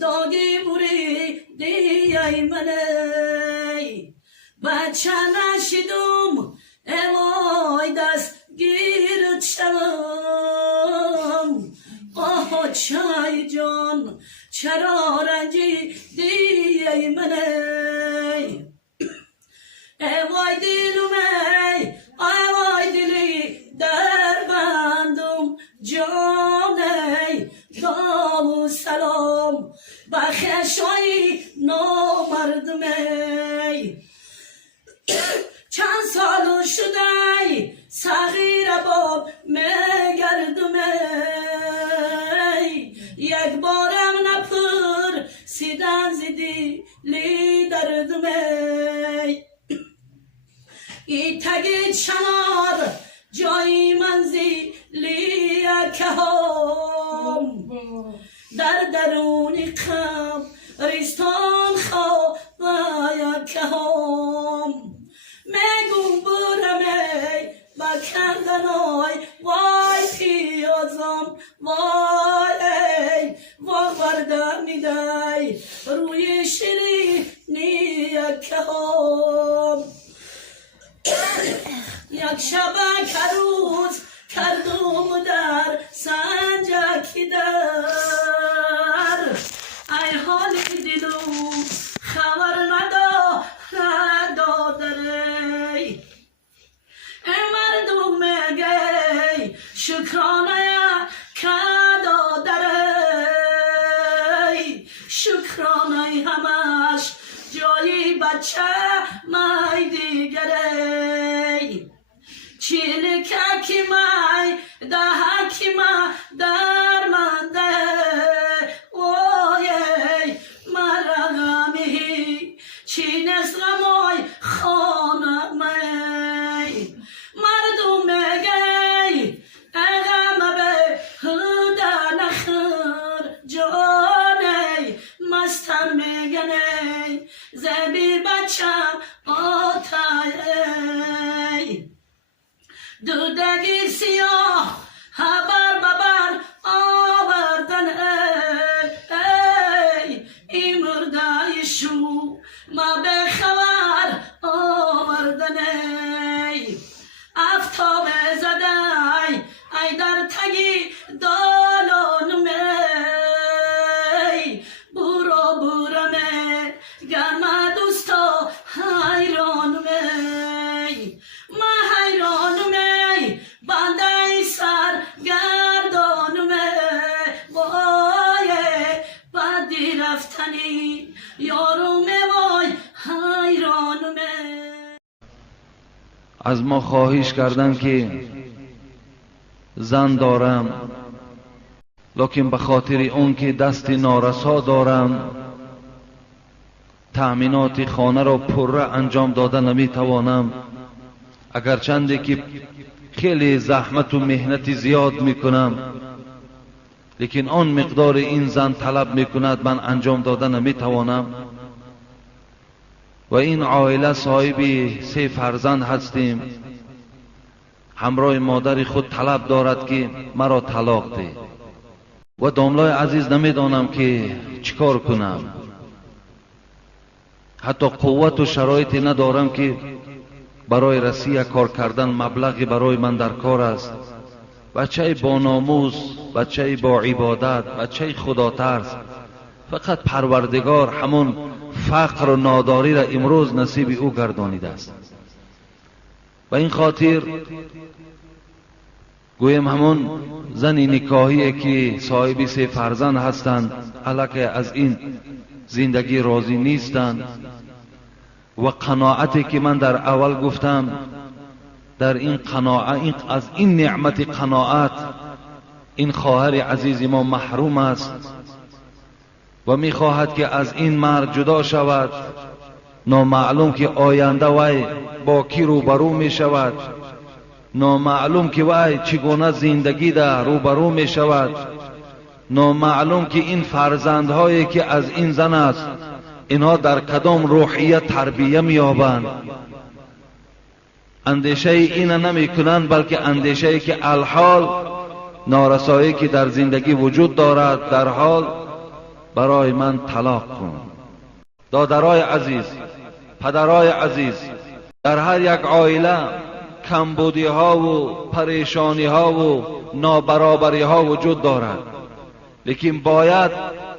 داگی بوری دیای منی بچه نشیدم امای دست گیرت شوم آه چای جان چرا رنجی دیای منی وای دیلومی وای دیلی در بندم جانی دام سلام بخشایی نامردمی چند سال شده صغیر باب میگردمی یک بارم نپر سیدن زیدی لی دردمی ای تگید شمار جایی منزی لیکه هم در درونی خم ریستان خواهیکه هم میگم برمی بکردنای وای پیازم وای وردم میدای روی شیری نیکه هم یک شبک روز کردم در سنجکی در ای حالی دیدم خبر ندادری مردم میگی شکرانه کدادری شکرانه همش جایی بچه مای دیگری چیلی که مای ده که ما در منده وای مرغمی چی نست غمای خانه می مردم میگی اغم به هده نخر جانی مستر میگنی زبی بچم آتایی دودگی سیاه خبر ببر آوردن ای مردای شو ما به خبر آوردن افتاب زدای ای در تگی دالان می برو می گرم دوستا حیران می ما حیران می بنده سر گردان می وای بدی رفتنی یارو می وای حیران می. از ما خواهش کردن که زن دارم لکن به خاطر اون که دست نارسا دارم تأمینات خانه را پره انجام داده نمی توانم اگرچنده که خیلی زحمت و مهنت زیاد میکنم لیکن آن مقدار این زن طلب میکند من انجام داده نمی توانم و این عائله صاحب 3 فرزند هستیم همراه مادر خود طلب دارد که مرا طلاق ده و داملای عزیز نمیدانم که چیکار کنم حتی قوت و شرایطی ندارم که برای رسیه کار کردن مبلغی برای من در کار است بچه با ناموس بچه با عبادت بچه خدا ترس فقط پروردگار همون فقر و ناداری را امروز نصیب او گردانیده است و این خاطر گویم همون زن نکاحی که صاحب 3 فرزند هستند الکه از این زندگی راضی نیستند و قناعتی که من در اول گفتم در این قناعت از این نعمت قناعت این خواهر عزیز ما محروم است و میخواهد که از این مرد جدا شود نامعلوم که آینده وی با کی روبرو می شود نامعلوم که وی چگونه زندگی در روبرو می شود نامعلوم که این فرزندهایی که از این زن است اینها در کدام روحیت تربیه می یابند اندیشه اینا نمی کنند بلکه اندیشه که الحال نارسایی که در زندگی وجود دارد در حال برای من طلاق کن. دادرای عزیز، پدرای عزیز، در هر یک عائله کمبودی ها و پریشانی ها و نابرابری ها وجود دارد، لیکن باید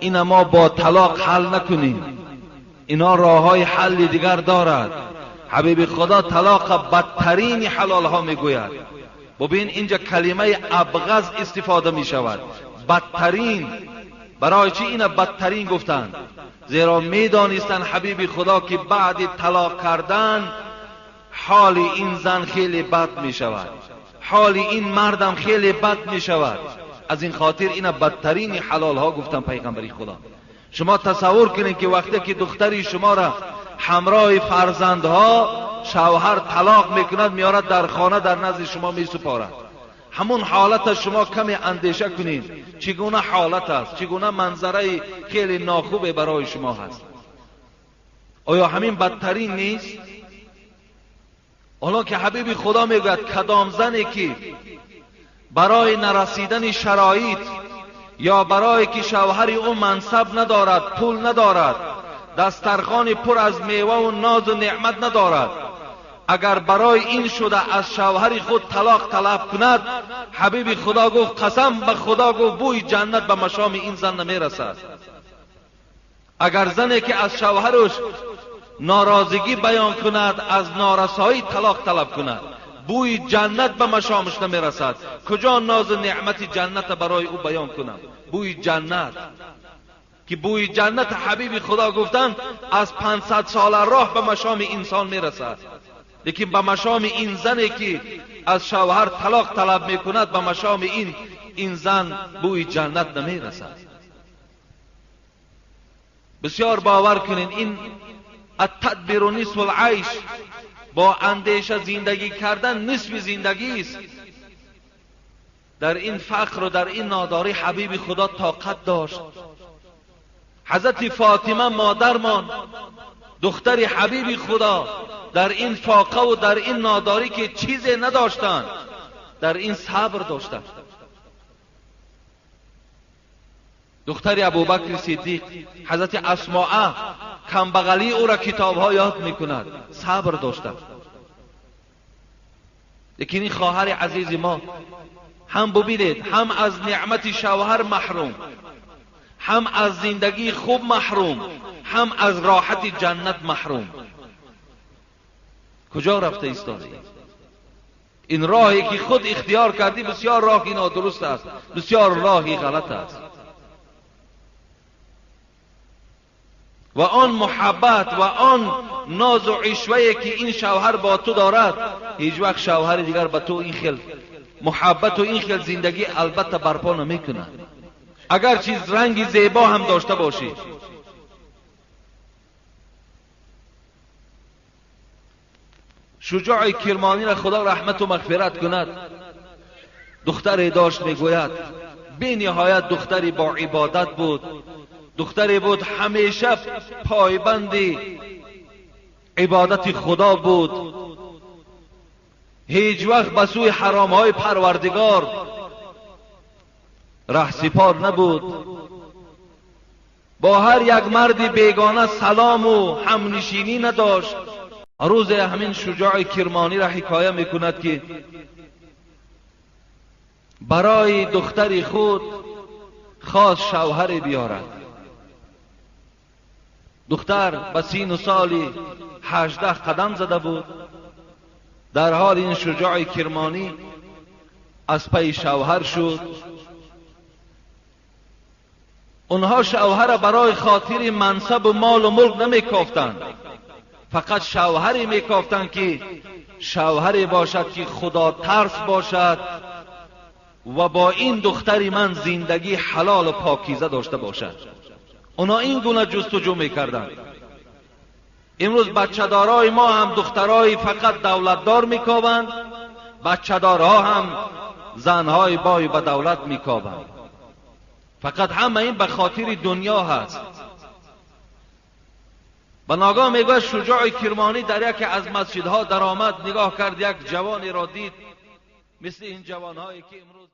این ما با طلاق حل نکنیم. اینا راه های حل دیگر دارد. حبیب خدا طلاق بدترین حلال ها میگوید. ببین اینجا کلمه ابغض استفاده می شود. بدترین. برای چی این بدترین گفتند؟ زیرا می دانستند حبیب خدا که بعد طلاق کردن حال این زن خیلی بد می شود، حال این مردم خیلی بد می شود. از این خاطر این بدترین حلال ها گفتن پیغمبری خدا. شما تصور کنید که وقتی که دختری شما را همراه فرزندها شوهر طلاق میکند میارد در خانه در نزد شما میسپارد، همون حالت شما کمی اندیشه کنید چگونه حالت است، چگونه منظره خیلی ناخوبه برای شما هست. آیا همین بدترین نیست؟ حالا که حبیب خدا میگوید کدام زنی که برای نرسیدن شرایط یا برای که شوهر او منصب ندارد، پول ندارد، دسترخوان پر از میوه و ناز و نعمت ندارد، اگر برای این شده از شوهر خود طلاق طلب کند، حبیب خدا گفت قسم به خدا گفت بوی جنت به مشام این زن نمیرسد. اگر زنی که از شوهرش ناراضگی بیان کند، از نارسایی طلاق طلب کند، بوی جنت به مشامش نمیرسد. کجا ناز و نعمت جنت برای او بیان کنم؟ بوی جنت که بوی جنت حبیب خدا گفتن از 500 سال راه به مشام انسان میرسد، لیکن به مشام این زنی که از شوهر طلاق طلب میکند به مشام این زن بوی جنت نمیرسد. بسیار باور کنین این التدبیر نصف العیش، با اندیشه زندگی کردن نصف زندگی است. در این فقر و در این ناداری حبیب خدا طاقت داشت. حضرت فاطمه مادرمان دختر حبیب خدا در این فاقه و در این ناداری که چیزی نداشتند، در این صبر داشتند. دختر ابوبکر صدیق حضرت اسماء کمبغلی او را کتاب‌ها یاد می‌کند، صبر داشتند. لیکن این خواهر عزیز ما هم ببینید هم از نعمت شوهر محروم، هم از زندگی خوب محروم، هم از راحت جنت محروم. کجا رفته ایستاده؟ این راهی که خود اختیار کردی بسیار راهی نادرست است، بسیار راهی غلط است. و آن محبت و آن ناز و عشوه‌ای که این شوهر با تو دارد، هیچ وقت شوهر دیگر به تو این خیل محبت و این خیل زندگی البته برپا نمی‌کند، اگر چیز رنگی زیبا هم داشته باشی. شجاع کرمانی را خدا رحمت و مغفرت کند، دختری داشت میگوید بی نهایت دختری با عبادت بود، دختری بود همیشه پایبند عبادت خدا بود، هیچ وقت به سوی حرامهای پروردگار رهسپار نبود، با هر یک مرد بیگانه سلام و همنشینی نداشت. روز همین شجاع کرمانی را حکایه میکند که برای دختری خود خواست شوهر بیارد. دختر به سین و سالی 18 قدم زده بود. در حال این شجاع کرمانی از پی شوهر شد. اونها شوهر برای خاطر منصب و مال و ملک نمیکافتند، فقط شوهری میکافتند که شوهری باشد که خدا ترس باشد و با این دختری من زندگی حلال و پاکیزه داشته باشد. اونا این گونه جستجو میکردند. امروز بچه‌دارای ما هم دخترای فقط دولتدار میکاوند، بچه‌دارها هم زنهای بای به دولت میکاوند. فقط همه این به خاطر دنیا هست. به ناگاه میگوید شجاع کرمانی در یکی از مسجدها در آمد، نگاه کرد یک جوانی را دید مثل این جوانهایی که امروز